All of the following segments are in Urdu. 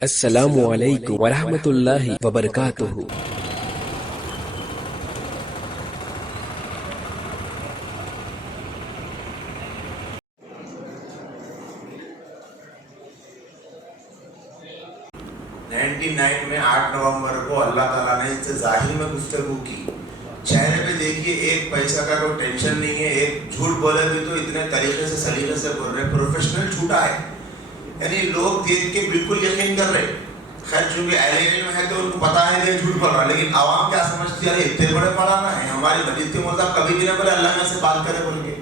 السلام علیکم ورحمۃ اللہ وبرکاتہ۔ 99 میں 8 نومبر کو اللہ تعالیٰ نے ان سے ظاہر میں گفتگو کی۔ چہرے پہ دیکھیے ایک پیسہ کا کوئی ٹینشن نہیں ہے، ایک جھوٹ بولے بھی تو اتنے طریقے سے سلیقے سے بول رہے، پروفیشنل جھوٹا ہے، یعنی لوگ دیکھ کے بالکل یقین کر رہے۔ خیر چونکہ اہل علم ہے تو ان کو پتا ہے کہ جھوٹ بول رہا ہے، لیکن عوام کیا سمجھتی ہے اتنے بڑے مولانا ہیں، ہماری مسجد کے مولوی کبھی بھی نہ بولے اللہ میں سے بات کرے بول کے،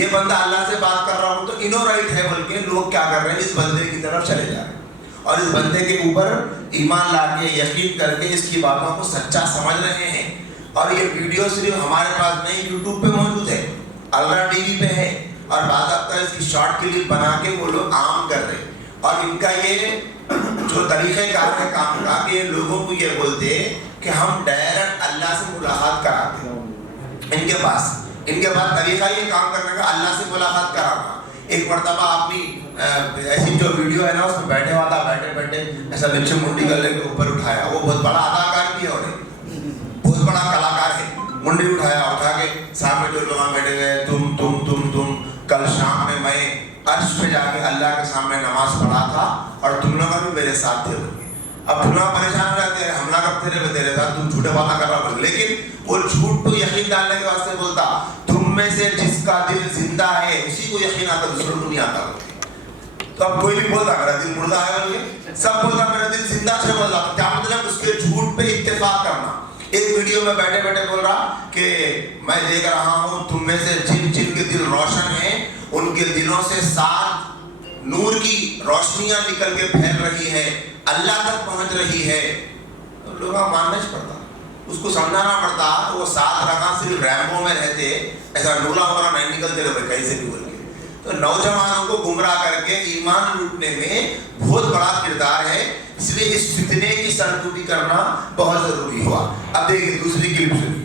یہ بندہ اللہ سے بات کر رہا ہوں تو انو رائٹ ہے بول کے لوگ کیا کر رہے ہیں، اس بندے کی طرف چلے جا رہے ہیں اور اس بندے کے اوپر ایمان لا کے یقین کر کے اس کی باتوں کو سچا سمجھ رہے ہیں۔ اور یہ ویڈیو صرف ہمارے پاس نہیں، یوٹیوب پہ موجود ہے، اللہ ٹی وی پہ ہے، اور بعض وقت اس کی شارٹ کلپ بنا کے وہ لوگ عام کر رہے ہیں۔ اور ان کا یہ جو طریقہ کار ہے کام کا کہ لوگوں کو یہ بولتے کہ ہم ڈائریکٹ اللہ سے ملاقات کراتے ہیں، ان کے پاس طریقہ یہ کام کرنے کا اللہ سے ملاقات کرانا۔ ایک مرتبہ اپنی ایسی جو ویڈیو ہے نا اس میں بیٹھے ہوا تھا، بیٹھے ایسا نیچے منڈی گلے کے اوپر اٹھایا، وہ بہت بڑا اداکار بھی ہے اور بہت بڑا کلاکار ہے، منڈی اٹھا کے سامنے جو لوگ بیٹھے گئے، تم کل شام میں عرش پہ جا کے اللہ کے سامنے نماز پڑھا تھا اور تم لوگ بھی میرے ساتھ تھے۔ اب تم لوگ پریشان ہو جاتے ہیں، حملہ کرتے رہے تیرے ساتھ، تم جھوٹے باتیں کر رہا ہو، لیکن وہ جھوٹ کو یقین ڈالنے کے واسطے بولتا تم میں سے جس کا دل زندہ ہے اسی کو یقین آتا، دوسروں کو نہیں آتا۔ تو اب کوئی بھی بولتا میرا دل مردہ ہے بول کے، سب بولتا میرا دل زندہ ہے بولتا، کیا مطلب اس کے جھوٹ پہ اتفاق کرنا۔ ایک ویڈیو میں بیٹھے بول رہا کہ میں دیکھ رہا ہوں تم میں سے جن کے دل روشن ہیں ان کے دلوں سے 7 نور کی روشنیاں نکل کے پھیل رہی ہے، اللہ تک پہنچ رہی ہے۔ لوگوں ماننا ہی پڑتا، اس کو سمجھانا پڑتا، وہ 7 رکعت صرف ریمبو میں رہتے، ایسا نورا وغیرہ نہیں نکلتے رہے کہیں بھی بول کے۔ تو نوجوانوں کو گمراہ کر کے ایمان لوٹنے میں بہت بڑا کردار ہے، اس لیے اس فتنے کی سرکوبی کرنا بہت ضروری ہوا۔ اب دیکھیں دوسری کلپ سنیے۔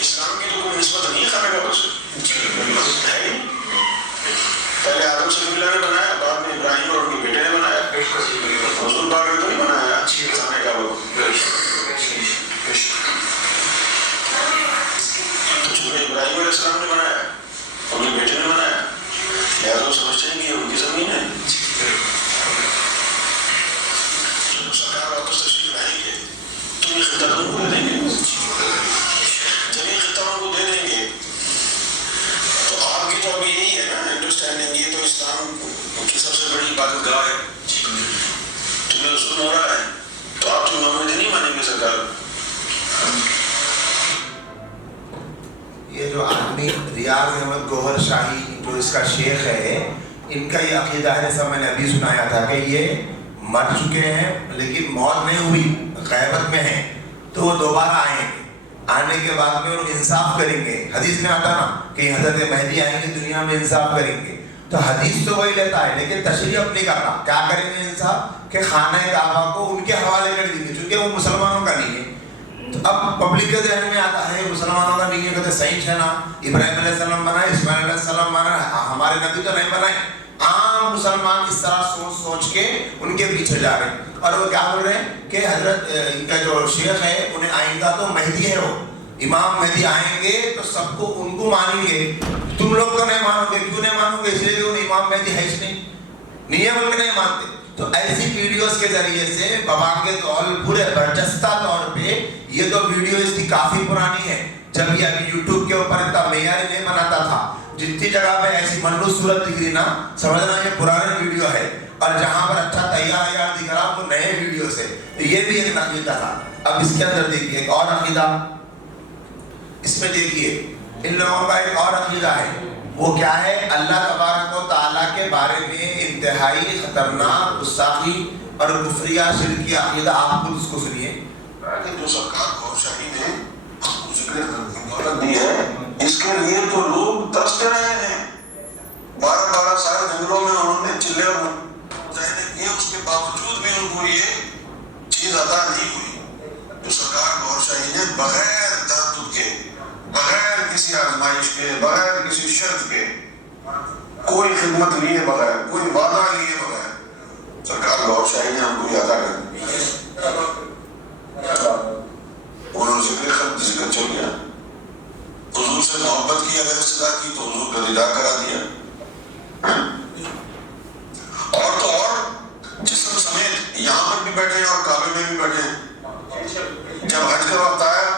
اسلام کی تو کوئی نسبت نہیں ہے خانہ کعبہ سے، ہے نہیں۔ پہلے آدم سے اللہ نے بنایا، بعد میں ابراہیم اور ان کے بیٹے نے بنایا، حضور پاک نے تو نہیں بنایا خانہ کعبہ کو۔ چونکہ ابراہیم علیہ السلام نے بنایا، ان کے بیٹے نے بنایا، لہٰذا وہ سمجھتے ہیں کہ یہ ان کی زمین ہے۔ سرکار واپس تشریف لائیں گے تو یہ خطہ ان کو دے دیں گے، جب یہ خطہ ان کو دے دیں گے تو آپ کی تو ابھی یہی ہے نا انڈرسٹینڈنگ، یہ تو اسلام کی سب سے بڑی عبادت گاہ ہے، تمہیں ظلم ہو رہا ہے تو آپ جو محمد نہیں مانیں گے سرکار۔ یہ جو آدمی ریاض احمد گوہر شاہی جو اس کا شیخ ہے، ان کا یہ عقیدہ ہے، جیسا میں نے ابھی سنایا تھا کہ یہ مر چکے ہیں لیکن موت نہیں ہوئی، غیبت میں ہیں، تو وہ دوبارہ آئیں گے، آنے کے بعد میں وہ انصاف کریں گے۔ حدیث میں آتا نا کہ حضرت مہدی آئیں گے دنیا میں انصاف کریں گے، تو حدیث تو وہی لیتا ہے لیکن تشریح اپنی کر رہا، کیا کریں گے انصاف کہ خانہ کعبہ کو ان کے حوالے کر دیں گے، چونکہ وہ مسلمانوں کا نہیں ہے۔ تو اب پبلک کے ذہن میں آتا ہے مسلمانوں کا نہیں ہے، کہتے صحیح ہے نا، ابراہیم علیہ السلام بنائے، اسماعیل علیہ السلام بنائے، ہمارے نبی تو نہیں بنائے۔ عام مسلمان اس طرح سوچ کے ان کے پیچھے جا رہے ہیں، اور وہ کیا بول رہے ہیں کہ حضرت ان کا جو شیخ ہے انہیں آئندہ تو مہدی ہے، وہ امام مہدی آئیں گے تو سب کو ان کو مانیں گے، تم لوگ تو نہیں مانو گے، کیوں نہیں مانو گے؟ اس لیے کہ ان امام مہدی ہے ہی نہیں ہے بول کے نہیں مانتے۔ تو ایسی ویڈیوز کے ذریعے سے بابا کے طول پورے برجستہ طور پہ، یہ تو ویڈیو اس کی کافی پرانی ہے، جب یہ ابھی یوٹیوب کے اوپر اتنا معیاری نہیں بناتا تھا، جتنی جگہ پہ ایسی منحوس صورت دکھ رہی نا سمجھنا یہ پرانے ویڈیو ہے، اور جہاں پر اچھا تیار دکھ رہا وہ نئے ویڈیو سے، تو یہ بھی ایک عقیدہ تھا۔ اب اس کے اندر دیکھیے ایک اور عقیدہ، اس میں دیکھیے ان لوگوں کا ایک اور عقیدہ ہے، وہ کیا ہے؟ اللہ تبارک و تعالیٰ کے بارے میں انتہائی خطرناک گستاخی اور کفریہ شرکی عقیدہ۔ آپ خود اس کو سنیے۔ جو سرکار گور شاہی نے ذکر دولت دی ہے، اس کے لیے تو لوگ ترستے رہے ہیں، بعض بغیر تردد کے، بغیر کسی آزمائش کے، بغیر کسی شرط کے، کوئی خدمت نہیں ہے بغیر، کوئی وعدہ نہیں ہے بغیر، سرکار گور شاہی نے ہم کو یہ عطا کر دی ہے۔ انہوں نے ذکر چل گیا، حضور سے محبت کی، اگر صدا کی تو حضور کا دیدار کرا دیا، اور تو اور جسم سمیت یہاں پر بھی بیٹھے ہیں اور کعبے میں بھی بیٹھے ہیں۔ جب حج کا وقت آیا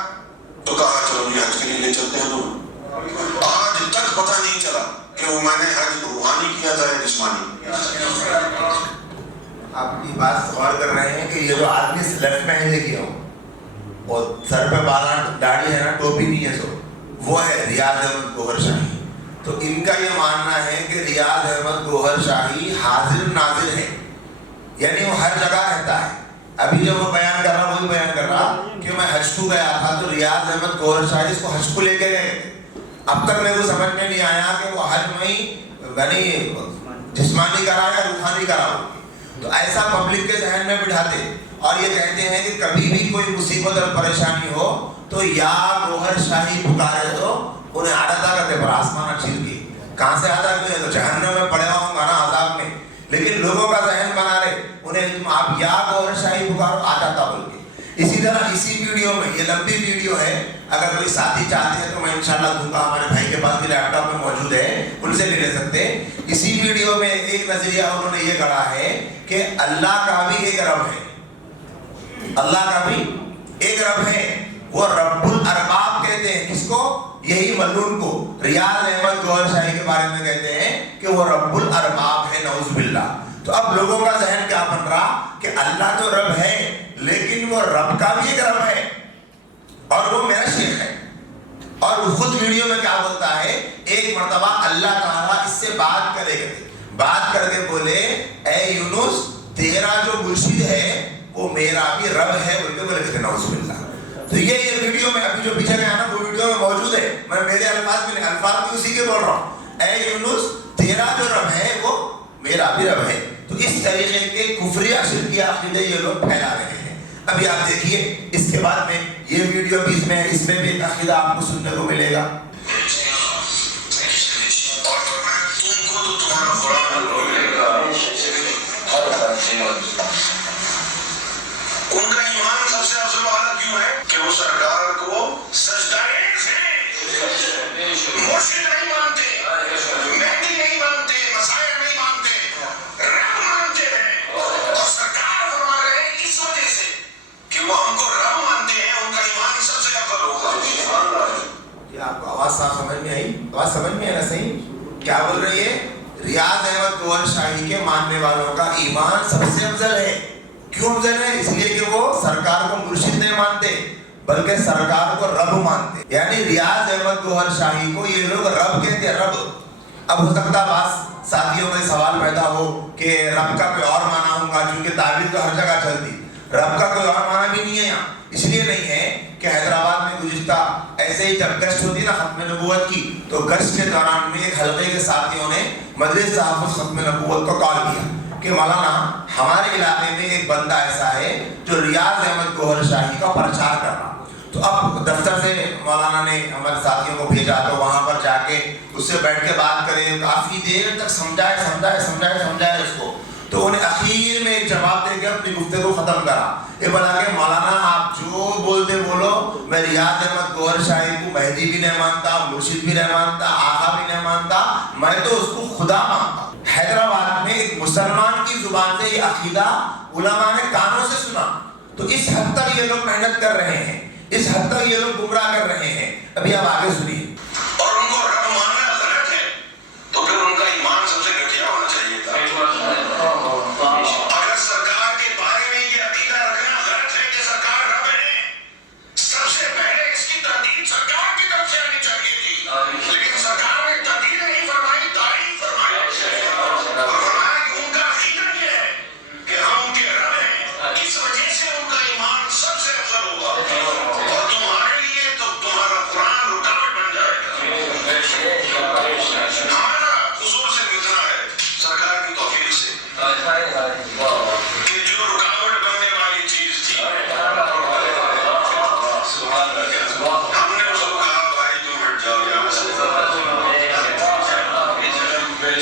تو کہا چلو جی حج کے لیے لے چلتے ہیں تم۔ آج تک پتہ نہیں چلا کہ وہ میں نے حج روحانی کیا تھا یا جسمانی۔ آپ یہ بات غور کر رہے ہیں کہ یہ جو آدمی لیفٹ میں ہے کیا ہو اور سر پہ بالا داڑھی ہے نا، ٹوپی نہیں ہے، سو وہ ہے ریاض احمد گوہر شاہی۔ تو ان کا یہ ماننا ہے کہ ریاض احمد گوہر شاہی حاضر ناظر ہے، یعنی وہ ہر جگہ رہتا ہے۔ ابھی جو وہ بیان کر رہا وہی بیان کر رہا کہ میں حج کو گیا تھا تو ریاض احمد گوہر شاہی اس کو حج کو لے کے گئے تھے۔ اب تک میرے کو سمجھ میں نہیں آیا کہ وہ حج میں یعنی جسمانی کرا یا روحانی کرا ہو۔ تو ایسا پبلک کے ذہن میں بٹھاتے اور یہ کہتے ہیں کہ کبھی بھی کوئی مصیبت اور پریشانی ہو تو یا گوہر شاہی پکارے تو انہیں آتا کرتے پر آسمان چھیل کے کہاں سے آتا کیوں ہے تو جہنم میں پڑے ہوں گا نا عذاب میں، لیکن لوگوں کا ذہن بنا رہے انہیں آپ یا گوہر شاہی پکارو آتا تھا بول کے۔ اسی طرح اسی ویڈیو میں، یہ لمبی ویڈیو ہے، اگر کوئی ساتھی چاہتے ہیں تو میں انشاءاللہ دوں گا، ہمارے بھائی کے پاس بھی لیپ ٹاپ میں موجود ہے، ان سے بھی لے سکتے ہیں۔ اسی ویڈیو میں ایک نظریہ انہوں نے یہ گڑھا ہے کہ اللہ کا بھی ایک رب ہے، اللہ کا بھی ایک رب ہے، وہ رب الارباب کہتے ہیں کس کو؟ یہی ملعون کو، ریاض احمد گوہر شاہی کے بارے میں کہتے ہیں کہ وہ رب الارباب ہے، نعوذ باللہ۔ تو اب لوگوں کا ذہن کیا بن رہا کہ اللہ تو رب ہے لیکن وہ رب کا بھی ایک رب ہے اور وہ میرا شیخ ہے۔ اور وہ خود ویڈیو میں کیا بولتا ہے، ایک مرتبہ اللہ تعالیٰ اس سے بات کرے گئے، بات کر کے بولے اے یونس تیرا جو مرشد ہے وہ میرا بھی رب ہے بول کے بولے تھے، نعوذ باللہ۔ تو یہ ویڈیو میں ابھی جو پیچھے گیا نا وہ ویڈیو میں موجود ہے، میں میرے الفاظ میں الفاظ بھی اسی کے بول رہا ہوں، اے یونس تیرا جو رب ہے وہ میرا بھی رب ہے۔ تو اس طریقے کے کفری شرکی عقیدے یہ لوگ پھیلا رہے ہیں۔ ابھی آپ دیکھیے اس کے بعد میں یہ ویڈیو بھی اس میں بھی ایک عقیدہ آپ کو سننے کو ملے گا۔ ان کا ایمان سب سے افضل والا کیوں ہے کہ وہ سرکار کو سجدہ مرشد نہیں مانتے، مہدی نہیں مانتے، مسائل نہیں مانتے، رب مانتے ہیں۔ اور سرکار فرما رہے ہیں اس وجہ سے کہ وہ ہم کو رب مانتے ہیں، ان کا ایمان سب سے افضل ہوگا۔ کیا آپ کو آواز صاف سمجھ میں آئی؟ آواز سمجھ میں ہے نا صحیح؟ کیا بول رہی ہے؟ ریاض احمد گوہر شاہی کے ماننے والوں کا ایمان سب سے افضل ہے۔ کیوں افضل ہے؟ اس لیے کہ وہ سرکار کو مرشد نہیں مانتے بلکہ سرکار کو رب مانتے، یعنی ریاض احمد گوہر شاہی کو یہ لوگ رب کہتے ہیں، رب۔ اب ہو سکتا بعض ساتھیوں میں سوال پیدا ہو کہ رب کا کوئی اور معنی ہوگا، چونکہ تعبیر تو ہر جگہ چلتی، رب کا کوئی اور معنی بھی نہیں ہے یہاں۔ اس لیے نہیں ہے کہ حیدرآباد میں گزشتہ ایسے ہی جب گشت ہوتی نا ختم نبوت کی تو گشت کے دوران میں ایک حلقے کے ساتھیوں نے مجلس تحفظ ختم نبوت کو کال کیا کہ مولانا ہمارے علاقے میں ایک بندہ ایسا ہے جو ریاض احمد گوہر شاہی کا پرچار کر رہا۔ تو اب دفتر سے مولانا نے ہمارے ساتھیوں کو بھیجا تو وہاں پر جا کے اس سے بیٹھ کے بات کرے، کافی دیر تک سمجھائے اس کو، تو انہیں اخیر میں ایک جواب دے کے اپنی گفتگو ختم کرا، یہ بتا کہ مولانا آپ جو بولتے بولو، میں ریاض احمد گوہر شاہی کو مہدی بھی نہیں مانتا، مرشد بھی نہیں مانتا، آقا بھی نہیں مانتا، میں تو اس کو خدا مانتا۔ حیدرآباد میں ایک مسلمان کی زبان سے یہ عقیدہ علماء نے کانوں سے سنا۔ تو اس حد تک یہ لوگ محنت کر رہے ہیں، اس حد تک یہ لوگ گمراہ کر رہے ہیں۔ ابھی آپ آگے سنیے۔ اور ان کو رب ماننا غلط ہے تو پھر ان کا ایمان سب سے گھٹیا ہونا چاہیے تھا۔ اگر سرکار کے بارے میں یہ عقیدہ رکھنا غلط ہے کہ سرکار رب ہے، سب سے پہلے اس کی تردید سرکار کی طرف سے آنی چاہیے تھی، لیکن سرکار نے تردید نہیں فرمائی، تعریف فرمائی، اور فرمایا کہ ان کا عقیدہ یہ ہے کہ ہم ان کے رب ہیں، اس وجہ سے ان کا ایمان سب سے افضل ہوگا، اور تمہارے لیے تو تمہارا قرآن رکاوٹ بن جائے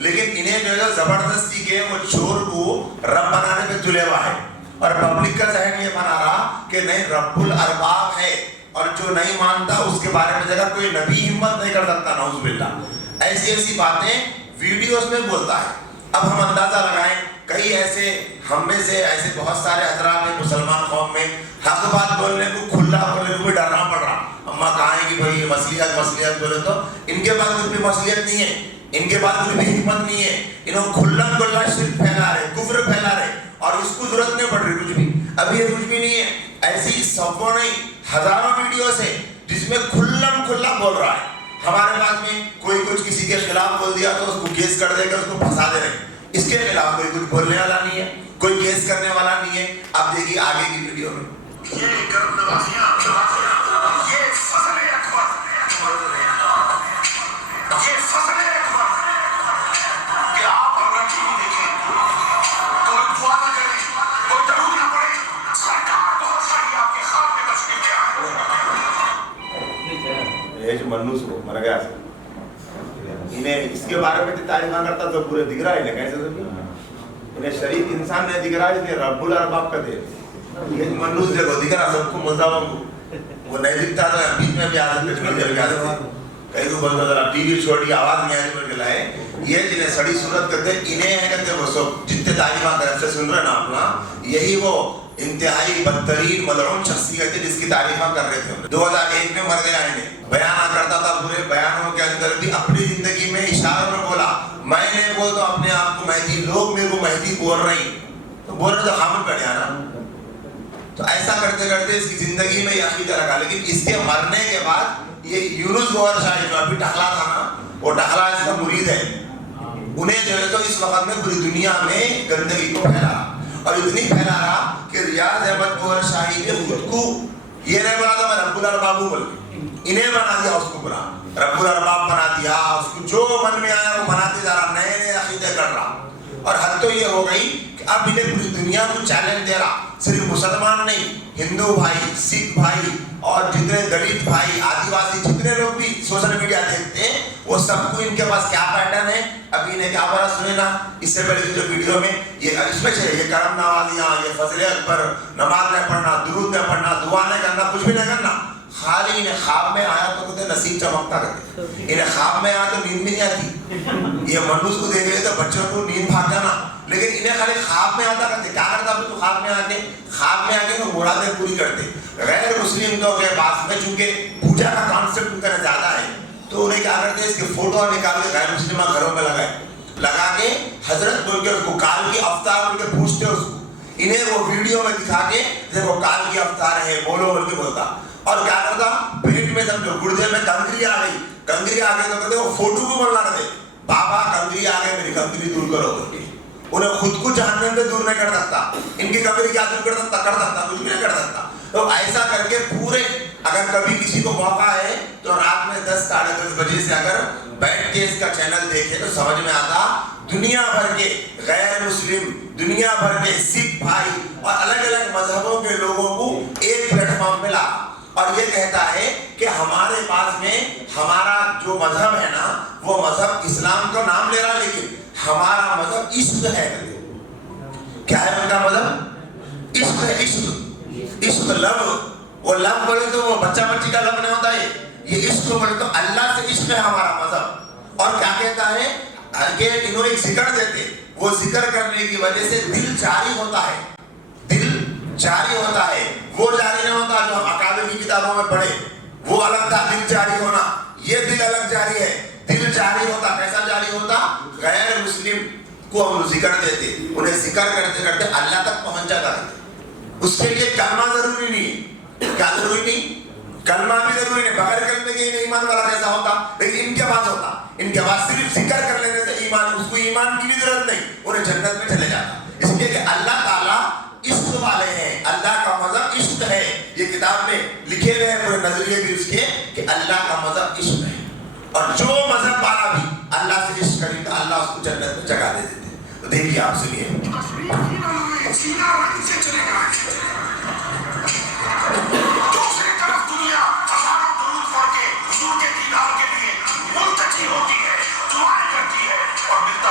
لیکن انہیں جو ہے زبردستی کے وہ چور کو رب بنانے پہ تلے ہوا ہے، اور پبلک کا ذہن یہ بنا رہا کہ نہیں رب الارباب ہے، اور جو نہیں مانتا اس کے بارے میں جگہ کوئی نبی ہمت نہیں کر سکتا، نعوذ باللہ۔ ایسی ایسی باتیں ویڈیوز میں بولتا ہے۔ اب ہم اندازہ لگائیں، کئی ایسے ہم میں سے ایسے بہت سارے حضرات ہیں مسلمان قوم میں، حق بات بولنے کو کھلا بولنے کو بھی ڈرنا پڑ رہا۔ اما کہیں کہ بھائی مصلیحت بولے تو ان کے پاس کچھ بھی مصلیحت نہیں ہے، ان کے پاس کوئی بھی حکمت نہیں ہے، انہوں کھلا کھلا شرک پھیلا رہے، کفر پھیلا رہے، اور اس کو ضرورت نہیں پڑ رہی کچھ بھی، اب یہ کچھ بھی نہیں ہے۔ ایسی سبوں نہیں ہزاروں ویڈیوز ہیں جس میں کھلم کھلا بول رہا ہے۔ ہمارے پاس میں کوئی کچھ کسی کے خلاف بول دیا تو اس کو کیس کر دے گا، اس کو پھنسا دے رہے، اس کے خلاف کوئی کچھ بولنے والا نہیں ہے، کوئی کیس کرنے والا نہیں ہے۔ اب دیکھیے آگے کی ویڈیو میں یہ کرم نوازیاں، یہ فضل اکبر، یہ فضل اکبر کہ آپ اگر ٹی وی دیکھیں کوئی دعا نہ کرے، کوئی درود نہ پڑے، سرکار بہت ساری آپ کے خواب میں تشریف لے آئے۔ یہ جو منوس کو مر گیا سے انہیں اس کے بارے میں تعریفاں کرتا تو پورے دکھ رہا ہے، کیسے انہیں شریف انسان نہیں دکھ رہا ہے، اسے رب الارباب کا دے۔ یہ منوس دیکھو دکھ رہا سب کو مزاوم کو، وہ نہیں دکھتا تو بیچ میں بھی عادت کئی کو بولتا ذرا ٹی وی چھوڑی آواز نہیں آنے پر گلا ہے۔ یہ جنہیں سڑی صورت کرتے انہیں ہے کہتے وہ سب جتنے تعریفاں طرف سے سن رہے نا اپنا، یہی وہ انتہائی بدترین ملعون شخصیت ہے جس کی تعریفاں کر رہے تھے۔ 2001 میں مر گیا انہیں، بیان کرتا تھا، پورے بیانوں کے اندر بھی اپنی زندگی میں اشاروں میں بولا، میں نے بول تو اپنے آپ کو مہدی، لوگ میرے کو مہدی بول رہی، تو بول رہے تو حامد بیٹھ گیا نا۔ تو ایسا کرتے کرتے اس کی زندگی میں یہ عقیدہ رکھا، لیکن اس کے مرنے کے بعد یہ یونس گوہر شاہی جو ابھی ٹخلا تھا نا، وہ ٹخلا اس کا مرید ہے، انہیں جو ہے تو اس وقت میں پوری دنیا میں گندگی کو پھیلا، اور اتنی پھیلا رہا کہ ریاض احمد گوہر شاہی نے خود کو یہ نہیں بنا تھا میں رب الارباب بول کے، انہیں بنا دیا اس کو برا، رب الارباب بنا دیا، اس کو جو من میں آیا وہ بناتے جا رہا، نئے نئے عقیدے کر رہا، اور حد تو یہ ہو گئی کہ اب انہیں پوری دنیا کو چیلنج دے رہا، صرف مسلمان نہیں، ہندو بھائی، سکھ بھائی، اور جتنے دلت بھائی، آدیواسی، جتنے لوگ بھی سوشل میڈیا دیکھتے ہیں وہ سب کو ان کے پاس کیا پیٹرن ہے، ابھی انہیں کیا بڑا سنے نا، اس سے پہلے جو ویڈیو میں یہ اس میں سے یہ کرم نوازیاں، یہ فضل اکبر، نماز نہیں پڑھنا، درود نہیں پڑھنا، دعا نہیں کرنا، کچھ بھی نہیں کرنا، خالی انہیں خواب میں آیا تو کہتے نصیب چمکتا کرتے، انہیں خواب میں آیا تو نیند بھی نہیں آتی، یہ منوس کو دیکھ رہے تو بچوں کو نیند بھاگ جانا، لیکن انہیں خالی خواب میں آتا کرتے، کیا کرتا تو خواب میں آگے تو مرادیں پوری کرتے۔ غیر مسلم تو کے پاس میں چونکہ پوجا کا کانسیپٹ ان کا زیادہ ہے تو انہیں کیا کرتے ہیں اس کے فوٹو نکال کے غیر مسلمہ گھروں میں لگا کے حضرت بول کے اس کو کال کی افطار بول کے پوچھتے اس کو، انہیں وہ ویڈیو میں دکھا کے دیکھو کال کی افطار ہے بولو بول کے بولتا، اور کیا کرتا پیٹ میں سمجھو گردے میں کنکری آ گئی تو کہتے وہ فوٹو کو بولنا رہے بابا کنکری آ گئے میری کنکری دور کرو بول کے، انہیں خود کو جہنم میں دور نہیں کر سکتا، ان کی کنکری کیا دور کر سکتا کچھ بھی نہیں کر سکتا۔ تو ایسا کر کے پورے اگر کبھی کسی کو موقع ہے تو رات میں 10 ساڑھے 10 بجے سے اگر بیٹھ کے اس کا چینل دیکھے تو سمجھ میں آتا دنیا بھر کے غیر مسلم، دنیا بھر کے سکھ بھائی اور الگ الگ مذہبوں کے لوگوں کو ایک پلیٹ فارم ملا، اور یہ کہتا ہے کہ ہمارے پاس میں ہمارا جو مذہب ہے نا وہ مذہب اسلام کا نام لے رہا، لیکن ہمارا مذہب عشق ہے۔ کیا ہے ان کا مذہب؟ عشق ہے، عشق لب، وہ لب بولے تو وہ بچہ بچی کا لب نہیں ہوتا ہے، یہ عشق بولے تو اللہ سے عشق ہے ہمارا مذہب۔ اور کیا کہتا ہے کہ انہوں ایک ذکر دیتے، وہ ذکر کرنے کی وجہ سے دل جاری ہوتا ہے، دل جاری ہوتا ہے، وہ جاری نہیں ہوتا جو ہم اکابر کی کتابوں میں پڑھے، وہ الگ تھا دل جاری ہونا، یہ دل الگ جاری ہے۔ دل جاری ہوتا، کیسا جاری ہوتا؟ غیر مسلم کو ہم ذکر دیتے، انہیں ذکر کرتے کرتے اللہ تک پہنچ جاتا ہے۔ اس کے لیے کلمہ ضروری نہیں، کیا ضروری نہیں؟ کلمہ بھی ضروری نہیں، بغیر کلمے کے ایمان والا کیسا ہوتا؟ لیکن ان کے پاس ہوتا، ان کے پاس صرف ذکر کر لینے سے ایمان، اس کو ایمان کی بھی ضرورت نہیں، انہیں جنت میں چلے جاتا، اس لیے کہ اللہ تعالیٰ عشق والے ہیں، اللہ کا مذہب عشق ہے۔ یہ کتاب میں لکھے ہوئے ہیں پورے نظریے بھی اس کے کہ اللہ کا مذہب عشق ہے، اور جو مذہب والا بھی اللہ سے عشق کرے تو اللہ اس کو جنت میں جگہ دے دیتے۔ تو دیکھیے آپ سنیے، دوسری طرف دنیا ہزاروں درود پڑھ کے حضور کے دیدار کے لیے ملتجی ہوتی ہے، دعائیں کرتی ہے، اور ملتا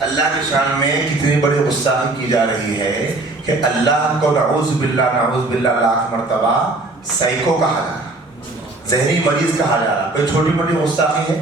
اللہ کی شان میں کتنی بڑی گستاخی کی جا رہی ہے کہ اللہ کو نعوذ باللہ لاکھ مرتبہ سائیکو کہا جا رہا, ذہنی مریض کہا جا رہا. کوئی چھوٹی بڑی گستاخی ہے؟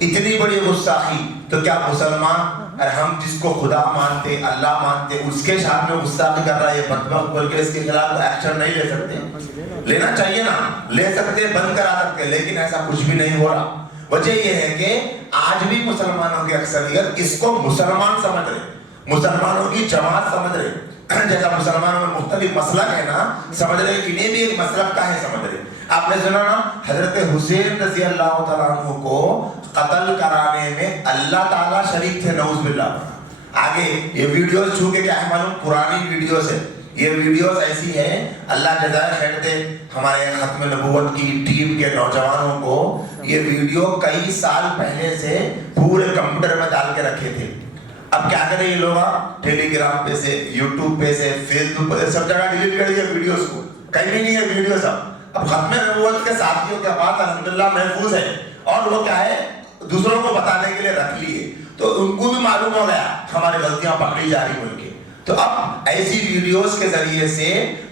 اتنی بڑی گستاخی. تو کیا مسلمان اور ہم جس کو خدا مانتے, اللہ مانتے, اس کے ساتھ میں گستاخی کر رہا ہے بدبخت بول کے اس کے خلاف ایکشن نہیں لے سکتے؟ لینا چاہیے نا, لے سکتے, بند کرا سکتے, لیکن ایسا کچھ بھی نہیں ہو رہا. وجہ یہ ہے کہ آج بھی مسلمانوں کی اکثریت اس کو مسلمان سمجھ رہے, مسلمانوں کی جماعت سمجھ رہے. جیسا مسلمانوں میں مختلف مسلک ہے نا, سمجھ رہے کہ انہیں بھی ایک مسلک کا ہے سمجھ رہے. آپ نے سنا نا حضرت حسین رضی اللہ تعالیٰ عنہ کو قتل کرانے میں اللہ تعالیٰ شریک تھے, نعوذ باللہ. آگے یہ ویڈیوز چونکہ کیا ہے معلوم, پرانی ویڈیوز ہے. یہ ویڈیوز ایسی ہے, اللہ جزائے خیر دے ہمارے ختم نبوت کی ٹیم کے نوجوانوں کو یہ ویڈیو کئی سال پہلے سے پورے کمپیوٹر میں ڈال کے رکھے تھے. اب کیا کریں یہ لوگ, ٹیلی گرام پہ سے, یوٹیوب پہ سے, فیس بک پہ سے, سب جگہ ڈیلیٹ کر دیا ویڈیوز کو, کہیں بھی نہیں ہے ویڈیوز. اب ختم نبوت کے ساتھیوں کے پاس الحمدللہ محفوظ ہے, اور وہ کیا ہے دوسروں کو بتانے کے لیے رکھ لیے, تو ان کو بھی معلوم ہو گیا ہماری غلطیاں پکڑی جا رہی بول کے. تو اب ایسی ویڈیوز کے ذریعے سے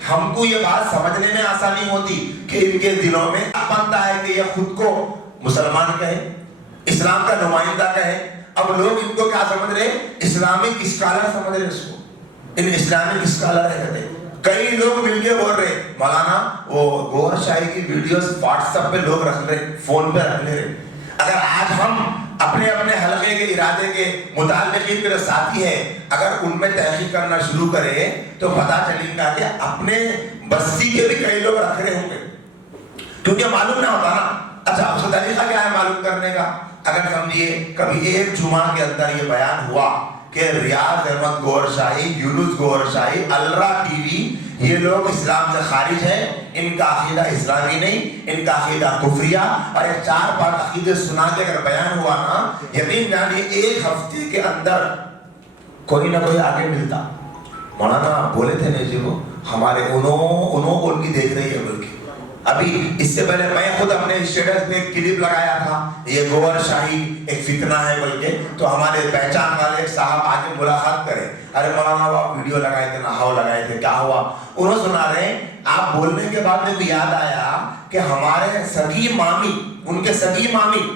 ہم کو یہ بات سمجھنے میں آسانی ہوتی کہ ان کے دلوں میں بنتا ہے کہ یہ خود کو مسلمان کہے, اسلام کا نمائندہ کہے. اب لوگ ان کو کیا سمجھ رہے, اسلامک اسکالر سمجھ رہے اس کو, ان اسلامک اسکالر ہے کہتے. کئی لوگ مل کے بول رہے مولانا وہ گوھر شاہی کی ویڈیوز واٹس ایپ پہ لوگ رکھ رہے, فون پہ رکھ لے رہے. اگر آج ہم اپنے اپنے حلقے کے ارادے کے متعلقین کے جو ساتھی ہیں اگر ان میں تحقیق کرنا شروع کرے تو پتہ چلے گا کہ اپنے بستی کے بھی کئی لوگ رکھ رہے ہوں گے, کیونکہ معلوم نہ ہوتا نا. اچھا اس کا طریقہ کیا ہے معلوم کرنے کا؟ اگر سمجھیے کبھی ایک جمعہ کے اندر یہ بیان ہوا کہ ریاض احمد گوھر شاہی, یونس گوھر شاہی, الرا ٹی وی, یہ لوگ اسلام سے خارج ہیں, ان کا عقیدہ اسلامی نہیں, ان کا عقیدہ کفریہ, اور ایک 4-5 عقیدے سنا کے اگر بیان ہوا نا, یقین جانیے ایک ہفتے کے اندر کوئی نہ کوئی آگے ملتا. مولانا بولے تھے نہیں جی وہ ہمارے انہوں کو ان کی دیکھ رہی ہے بول کے. ابھی اس سے پہلے میں خود اپنے اسٹیٹس پہ ایک کلپ لگایا تھا, یہ گوھر شاہی ایک فتنہ ہے بول کے, تو ہمارے پہچان والے ایک صاحب آگے ملاقات کرے, ارے مولانا وہ آپ ویڈیو لگائے تھے, نہاؤ لگائے تھے, کیا ہوا؟ انہوں سنا رہے ہیں آپ بولنے کے بعد میرے کو یاد آیا کہ ہمارے سگی مامی, ان کے سگی مامی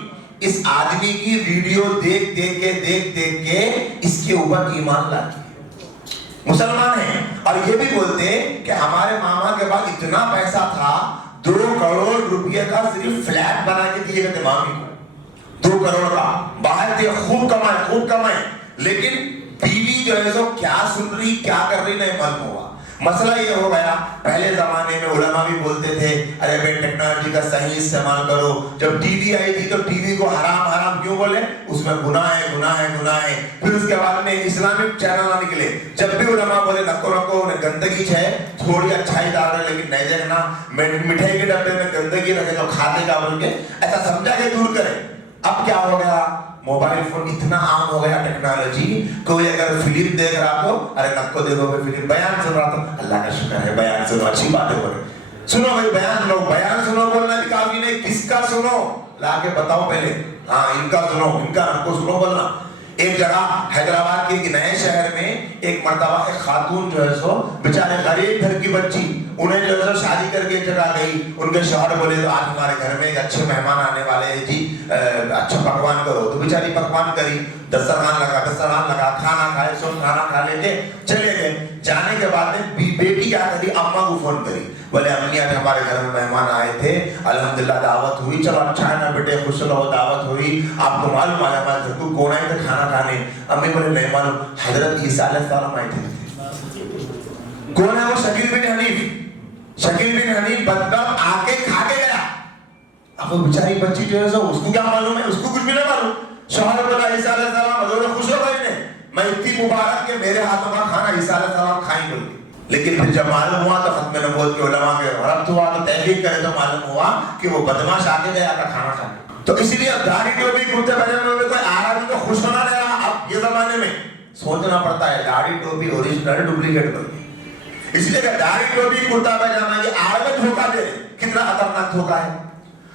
اس آدمی کی ویڈیو دیکھ کے اس کے اوپر ایمان لاتی, مسلمان ہیں. اور یہ بھی بولتے کہ ہمارے ماما کے پاس اتنا پیسہ تھا 2 کروڑ روپیے کا صرف فلیٹ بنا کے دیے گئے تھے مامی کو, 2 کروڑ کا. باہر تھے, خوب کمائے, لیکن بیوی جو ہے سو کیا سن رہی کیا کر رہی نہیں معلوم ہوا. مسئلہ یہ ہو گیا, پہلے زمانے میں علماء بھی بولتے تھے ارے بھائی ٹیکنالوجی کا صحیح استعمال کرو. جب ٹی وی آئی تھی تو ٹی وی کو حرام کیوں بولے, اس میں گناہ ہے. پھر اس کے بعد میں اسلامک چینل نہ نکلے, جب بھی علماء بولے نکو گندگی ہے, تھوڑی اچھائی ڈال رہے لیکن نہیں دیکھنا, مٹھائی کے ڈبے میں گندگی رکھے تو کھانے کا بول کے ایسا سمجھا کے دور کرے. اب کیا ہو گیا, موبائل فون اتنا عام ہو گیا ٹیکنالوجی, کوئی اگر فلم دیکھ رہا تو ارے نکو دیکھو بھائی فلم, بیان سن رہا تو اللہ کا شکر ہے بیان سنو, اچھی باتیں ہو رہی, سنو بھائی بیان سنو بولنا بھی کافی نہیں, کس کا سنو لا کے بتاؤ پہلے, ہاں ان کا سنو, ان کا نکو سنو بولنا. ایک جگہ حیدرآباد کے ایک نئے شہر میں ایک مرتبہ ایک خاتون جو ہے سو بیچارے غریب گھر کی بچی, انہیں جو ہے سو شادی کر کے ایک جگہ گئی, ان کے شوہر بولے تو آج ہمارے گھر میں ایک اچھے مہمان آنے والے ہیں جی, اچھا پکوان کرو. تو بیچاری پکوان کری, دسترخوان لگا, کھانا کھائے, سب کھانا کھا لے کے چلے گئے. جانے کے بعد میں بیٹی کیا کری, اماں کو فون کری, بولے امی آج ہمارے گھر میں مہمان آئے تھے, الحمدللہ دعوت ہوئی, چلو اچھا ہے نا بیٹے, خوش رہو, دعوت ہوئی, آپ کو معلوم آیا ہمارے گھر کو کون آئے تھے کھانا کھانے؟ امی بولے نہیں معلوم, حضرت عیسیٰ علیہ السلام آئے تھے. کون ہے وہ؟ شکیل بن حنیف بدبخت آ کے کھا کے گیا. اب وہ بیچاری بچی جو ہے اس کو کیا معلوم ہے, اس کو کچھ بھی نہیں معلوم. شوہر بولا عیسیٰ علیہ السلام, حضور خوش ہو گئے, میں اتنی مبارک کہ میرے ہاتھوں کا کھانا عیسیٰ علیہ السلام کھائیں بول کے. لیکن پھر جب معلوم ہوا تو ختم نبوت کے علماء کے ربط ہوا تو تحقیق کرے تو معلوم ہوا کہ وہ بدماش آ کے گیا تھا کھانا کھانے. تو اسی لیے اب داڑھی ٹوپی کرتے پاجامے میں کوئی آ رہا بھی تو خوش ہونا رہ رہا. اب یہ زمانے میں سوچنا پڑتا ہے داڑھی ٹوپی اوریجنل ڈپلیکیٹ بن گئی. اس لیے کہ داڑھی ٹوپی کرتا پاجامہ یہ آڑ میں دھوکہ دے رہے, کتنا خطرناک دھوکہ ہے.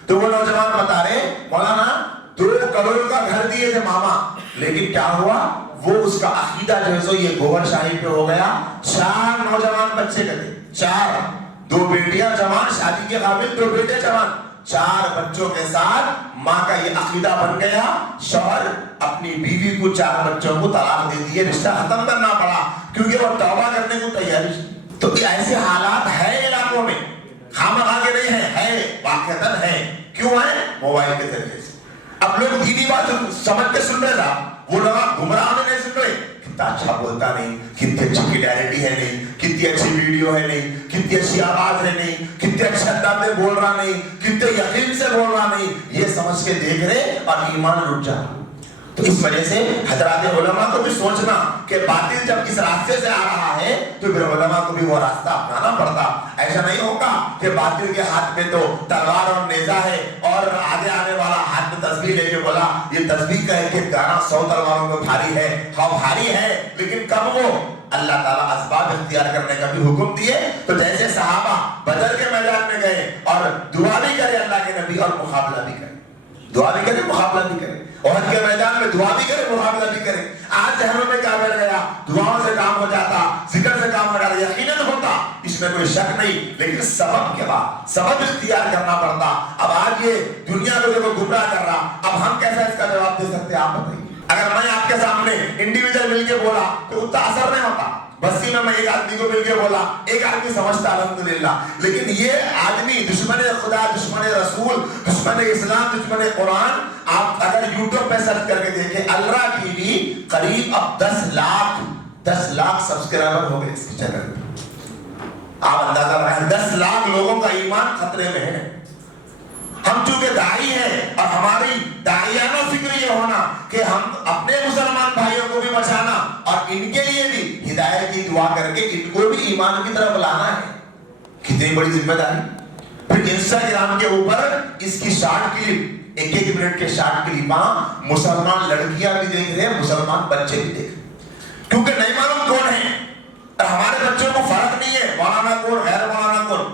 تو وہ نوجوان بتا رہے مولانا 2 کروڑ کا گھر دیے تھے ماما, لیکن کیا ہوا, وہ اس کا عقیدہ جو ہے سو یہ گوھر شاہی پہ ہو گیا. 4 نوجوان بچے کا تھے, 4, 2 بیٹیاں جوان, شادی کے قابل, 2 بیٹے جوان, 4 بچوں کے ساتھ ماں کا یہ عقیدہ بن گیا. شوہر اپنی بیوی کو 4 بچوں کو طلاق دے دیے, رشتہ ختم کرنا پڑا کیونکہ وہ توبہ کرنے کو تیاری. تو ایسے حالات ہے علاقوں میں, خامخواہ کے نہیں ہے واقعتاً ہے. کیوں ہے؟ موبائل کے ذریعے سے. اب لوگ دینی بات سمجھ کے سن رہے تھا, وہ لوگ گمراہ میں نہیں سن رہے. کتنا اچھا بولتا نہیں, کتنی اچھی کلیئرٹی ہے نہیں, کتنی اچھی ویڈیو ہے نہیں, کتنی اچھی آواز ہے نہیں, کتنے اچھے انداز میں بول رہا نہیں, کتنے یقین سے بول رہا نہیں, یہ سمجھ کے دیکھ رہے اور ایمان رک جا. تو اس وجہ سے حضرات علماء کو بھی سوچنا کہ باطل جب اس راستے سے آ رہا ہے تو پھر علماء کو بھی وہ راستہ اپنانا پڑتا. ایسا نہیں ہوگا کہ باطل کے ہاتھ میں تو تلوار اور نیزہ ہے اور آگے آنے والا ہاتھ میں تسبیح لے کے بولا یہ تسبیح کا ایک گانا 100 تلواروں میں بھاری ہے. ہاں بھاری ہے, لیکن کب وہ اللہ تعالیٰ اسباب اختیار کرنے کا بھی حکم دیے. تو جیسے صحابہ بدر کے میدان میں گئے اور دعا بھی کرے اللہ کے نبی اور مقابلہ بھی کرے, دعا بھی کرے مقابلہ بھی کرے, احد کے میدان میں دعا بھی کرے مقابلہ بھی کرے. آج ذہنوں میں کیا بیٹھ گیا, دعاؤں سے کام ہو جاتا, ذکر سے کام ہو جاتا, یقیناً ہوتا, اس میں کوئی شک نہیں, لیکن سبب کے بعد سبب اختیار کرنا پڑتا. اب آج یہ دنیا کو دیکھو گمراہ کر رہا, اب ہم کیسا اس کا جواب دے سکتے ہیں آپ بتائیے. اگر میں آپ کے سامنے انڈیویجل مل کے بولا تو اتنا اثر نہیں ہوتا. بستی میں ایک آدمی کو مل کے بولا, ایک آدمی سمجھتا الحمدللہ, لیکن یہ آدمی دشمن خدا, دشمن رسول, دشمن اسلام, دشمن قرآن. آپ اگر یوٹیوب پہ سرچ کر کے دیکھیں الرا ٹی وی, قریب اب 10 لاکھ سبسکرائبر ہو گئے اس کی چینل پہ. آپ اندازہ لگائیں 10 لاکھ لوگوں کا ایمان خطرے میں ہے. ہم چونکہ داعی ہیں اور ہماری داعیانہ فکر یہ ہونا کہ ہم اپنے مسلمان بھائیوں کو بھی بچانا اور ان کے لیے بھی ہدایت کی دعا کر کے ان کو بھی ایمان کی طرف لانا ہے. کتنی بڑی ذمہ داری. پھر انسٹاگرام کے اوپر اس کی شارٹ کلپ, 1 منٹ کے شارٹ کلپ مسلمان لڑکیاں بھی دیکھ رہے ہیں, مسلمان بچے بھی دیکھ رہے ہیں, کیونکہ نہیں معلوم کون ہے. اور ہمارے بچوں کو فرق نہیں ہے مولانا کون, غیر مولانا کون.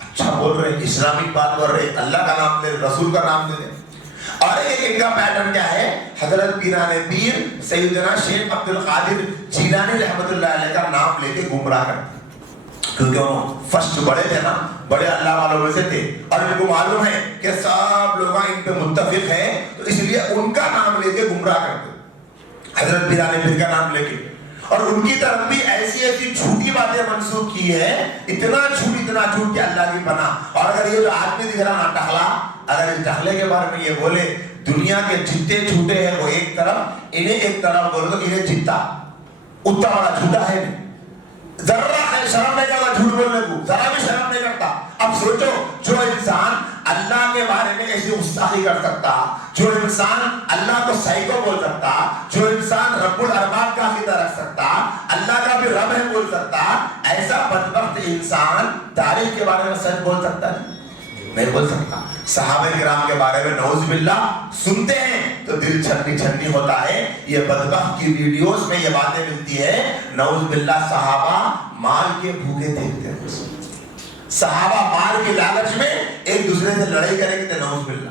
اچھا بول رہے, اسلامی بات بول رہے, اللہ کا نام لے, رسول کا نام لے. اور ایک ان کا پیٹرن کیا ہے, حضرت پیران پیر سیدنا شیخ عبد القادر جیلانی رحمۃ اللہ علیہ کا نام لے کے گمراہ کرتے, کیونکہ وہ فرسٹ بڑے تھے نا, بڑے اللہ والوں میں سے تھے, اور ان کو معلوم ہے کہ سب لوگ ان پہ متفق ہیں, تو اس لیے ان کا نام لے کے گمراہ کرتے, حضرت پیران پیر کا نام لے کے. اور ان کی طرف بھی ایسی جھوٹی باتیں منسوخ کی ہے, اتنا جھوٹ کہ اللہ کی پناہ. اور اگر یہ جو آدمی دکھ رہا نا ٹخلا, اگر اس ٹخلے کے بارے میں یہ بولے دنیا کے جتنے جھوٹے ہیں وہ ایک طرف, انہیں ایک طرف بولے تو انہیں جتتا, اتنا بڑا جھوٹا ہے نہیں. ذرا شرم نہیں کرتا جھوٹ بولنے کو, ذرا بھی شرم نہیں کرتا. اب سوچو, جو انسان اللہ کے بارے میں ایسی گستاخی کر سکتا, جو انسان اللہ کو سائیکو بول سکتا, جو انسان رب الارباب کا عقیدہ رکھ سکتا, اللہ کا بھی رب ہے بول سکتا, ایسا بدبخت انسان تاریخ کے بارے میں سچ بول سکتا نہیں بول سکتا. صحابہ کرام کے بارے میں نعوذ باللہ سنتے ہیں تو دل چھنی ہوتا ہے. یہ بدبخت کی ویڈیوز میں یہ باتیں ملتی ہے, نعوذ باللہ صحابہ مال کے بھوکے تھے, صحابہ مال کے لالچ میں ایک دوسرے سے لڑائی کریں گے, نعوذ باللہ.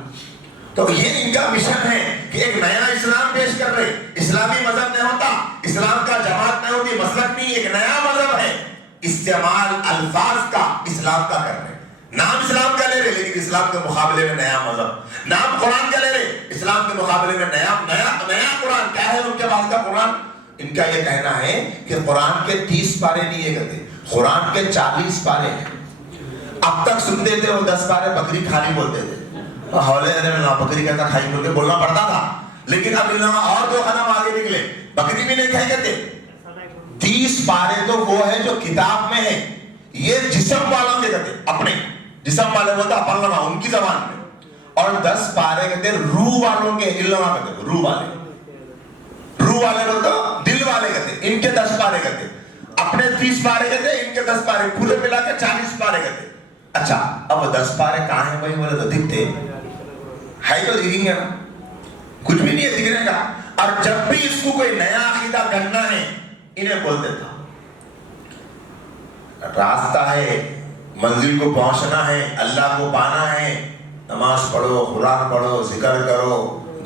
تو یہ ان کا مشن ہے کہ ایک نیا اسلام پیش کر رہے. اسلامی مذہب نہیں ہوتا, اسلام کا جماعت نہیں ہوتی, مسلک نہیں, ایک نیا مذہب ہے. استعمال الفاظ کا اسلام کا کر رہے, نام اسلام کا لے رہے لیکن اسلام کے مقابلے میں نیا مذہب. نام قرآن کا لے رہے, اسلام کے مقابلے میں نیا قرآن. کیا ہے ان کے پاس کا قرآن؟ ان کا یہ کہنا ہے کہ قرآن کے 30 پارے نہیں یہ کہتے, قرآن کے 40 پارے ہیں. اب تک سنتے تھے وہ 10 پارے بکری کھانی بولتے تھے, بکری کہتا کھائی بول کے بولنا پڑتا تھا, لیکن اب اور 2 قدم آگے نکلے, بکری بھی نہیں کھائی کہتے. 30 پارے تو وہ ہے جو کتاب میں ہے, یہ جسم والوں کے کہتے, اپنے جسم والے بولتا اپن ان کی زبان میں. اور 10 پارے کہتے روح والوں کے, کہتے روح والے بولتا دل والے کہتے, ان کے 10 پارے کہتے. اپنے 30 پارے کہتے, ان کے 10 پارے, پورے ملا کے 40 پارے کہتے. اچھا اب 10 پارے کہاں ہیں بھائی بولے تو دکھتے ہے, تو دکھیں گے نا, کچھ بھی نہیں ہے دکھنے کا. اور جب بھی اس کو کوئی نیا عقیدہ کرنا ہے انہیں بولتے تھا راستہ ہے, منزل کو پہنچنا ہے, اللہ کو پانا ہے, نماز پڑھو, قرآن پڑھو, ذکر کرو,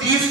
30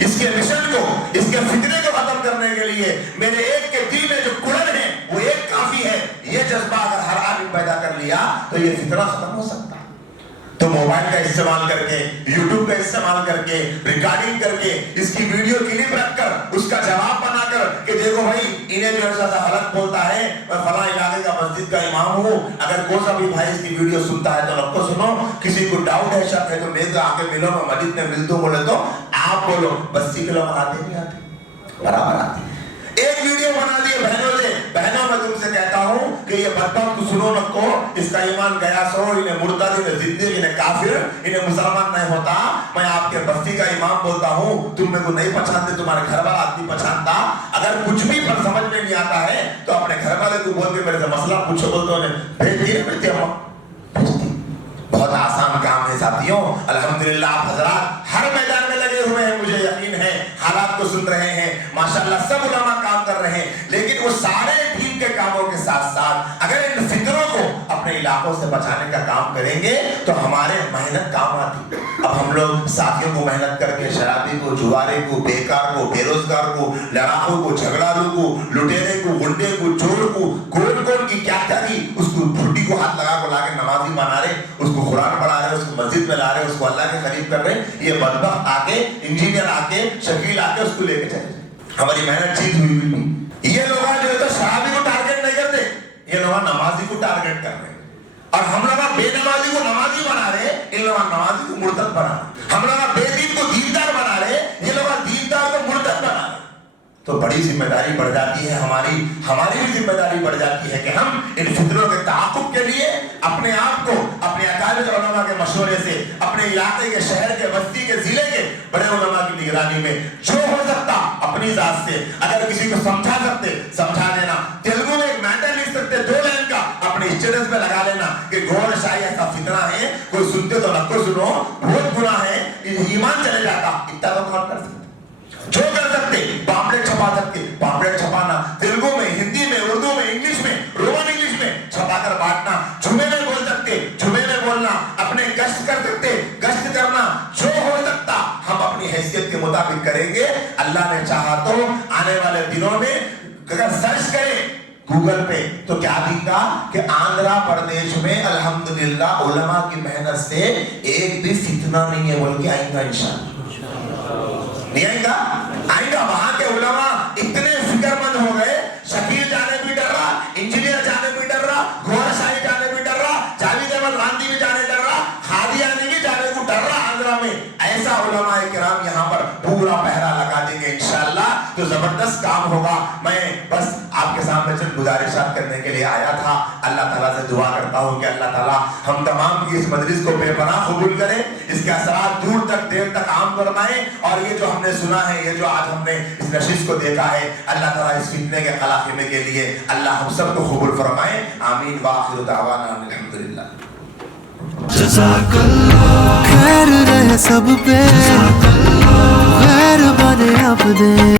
اس کے مشن کو, اس کے فتنے کو ختم کرنے کے لیے میرے ایک کے دل میں جو کڑن ہے وہ ایک کافی ہے. یہ جذبہ اگر ہر آدمی پیدا کر لیا تو یہ فتنہ ختم ہو سکتا. تو موبائل کا استعمال کر کے, یوٹیوب کا استعمال کر کے, ریکارڈنگ کر کے, اس کی ویڈیو کلپ رکھ کر اس کا جواب بنا کر کہ دیکھو بھائی انہیں جو ایسا غلط بولتا ہے, میں فلاں علاقے کا مسجد کا امام ہوں, اگر کوئی سا بھی بھائی اس کی ویڈیو سنتا ہے تو رب کو سنو, کسی کو ڈاؤٹ ہے, شک ہے تو میرے سے آ کے ملو, میں مسجد میں ملتا ہوں, بولے تو آپ بولو. 80 کلو آتے نہیں آتے, برابر آتے. ایک ویڈیو بنا دیے بہنوں سے, بہنوں میں تم سے کہتا ہوں کہ یہ بدبخت کو سنو نکو, اس کا ایمان گیا سو, انہیں مرتد, انہیں زندگی, انہیں کافر, انہیں مسلمان نہیں ہوتا. میں آپ کے بستی کا امام بولتا ہوں, تم میں کو نہیں پہچانتے, تمہارے گھر والا آدمی پہچانتا. اگر کچھ بھی پر سمجھ میں نہیں آتا ہے تو اپنے گھر والے کو بول کے میرے سے مسئلہ پوچھو, بولتے انہیں بھیج دیے, بھیجتے ہو. بہت آسان کام ہے ساتھیوں. الحمدللہ آپ حضرات ہر میدان میں لگے ہوئے ہیں, مجھے یقین ہے حالات کو سن رہے ہیں, ماشاءاللہ سب علماء کام کر رہے ہیں. لیکن وہ سارے دین کے کاموں کے ساتھ ساتھ اگر ان فتنوں کو اپنے علاقوں سے بچانے کا کام کریں گے تو ہمارے محنت کام آتی. اب ہم لوگ ساتھیوں کو محنت کر کے شرابی کو, جوارے کو, بیکار کو, بے روزگار کو, لڑاکوں کو, جھگڑالوں کو, لٹیرے کو, گنڈے کو, چور کو, کون کون کی کیا کیا کی, اس کو پھٹی کو ہاتھ لگا کو لا کے نمازی بنا رہے, اس کو قرآن پڑھا رہے, اس کو مسجد میں لا رہے, اس کو اللہ کے قریب کر رہے. یہ بدبخت آ کے, انجینئر آ کے, شکیل آ کے اس کو لے کے چلے. ہماری محنت چیز ہوئی ہوئی نہیں. یہ لوگ جو ہے تو شرابی کو ٹارگٹ نہیں کرتے, یہ لوگ نمازی کو ٹارگٹ کر رہے ہیں. اور ہم لوگ بے نمازی کو نمازی بنا رہے, ان لوگ نمازی کو مرتد بنا رہے. ہم لوگ بے دین کو دیندار بنا رہے, یہ لوگ دیندار کو مرتد بنا رہے. تو بڑی ذمہ داری بڑھ جاتی ہے ہماری بھی ذمہ داری بڑھ جاتی ہے کہ ہم ان فتنوں کے تعاقب کے لیے اپنے آپ کو اپنے اکابر علماء کے مشورے سے, اپنے علاقے کے, شہر کے, بستی کے, ضلع کے بڑے علماء کی نگرانی میں جو ہو سکتا اپنی ذات سے, اگر کسی کو سمجھا سکتے سمجھا دینا. تیلگو میں ایک میٹر لکھ سکتے 2 لائن کا, اپنے اسٹیٹس پہ لگا لینا کہ گور شاہی ایسا فتنہ ہے, کوئی سنتے تو نہ کوئی سنو, بہت برا ہے, ایمان چلے جاتا. اتنا تو کام کر سکتے, جو کر سکتے. پامپلیٹ چھپا سکتے, پامپلیٹ چھپانا تیلگو میں, ہندی میں, اردو میں, انگلش میں, رومن انگلش میں چھپا کر بانٹنا. جمعے میں بول سکتے, جمعے میں بولنا. اپنے گشت کر سکتے, گشت کرنا. جو ہو سکتا ہم اپنی حیثیت کے مطابق کریں گے. اللہ نے چاہا تو آنے والے دنوں میں اگر سرچ کریں گوگل پہ تو کیا دیکھا کہ آندھرا پردیش میں الحمدللہ علماء کی محنت سے ایک بھی فتنہ نہیں ہے, بلکہ آئیں گا انشاءاللہ. نہیں آئیں گا, آئیں گا. وہاں کے علماء اتنے فکر مند ہو گئے, شکیل جانے بھی ڈر رہا, انجینئر جانے بھی ڈر رہا, گور شاہی جانے بھی ڈر رہا, جاوید احمد گاندھی بھی جانے ڈر رہا, قادیانی بھی جانے کو ڈر رہا. آندھرا میں ایسا علماء کرام یہاں پر پورا پہرا لگا دیں گے انشاءاللہ, تو زبردست کام ہوگا. میں بس آپ کے سامنے چند گزارشات کرنے کے لیے آیا تھا. اللہ تعالیٰ سے دعا کرتا ہوں کہ اللہ تعالیٰ ہم تمام کی اس مجلس کو بے پناہ قبول کرے, اس کے اثرات دور تک دیر تک عام فرمائے. اور یہ جو ہم نے سنا ہے, یہ جو آج ہم نے اس نشست کو دیکھا ہے, اللہ تعالیٰ اس فتنے کے خلاخیمے کے لیے اللہ ہم سب کو قبول فرمائے. آمین. وآخر دعوانا الحمدللہ. جزاک اللہ, خیر رہے سب پہ.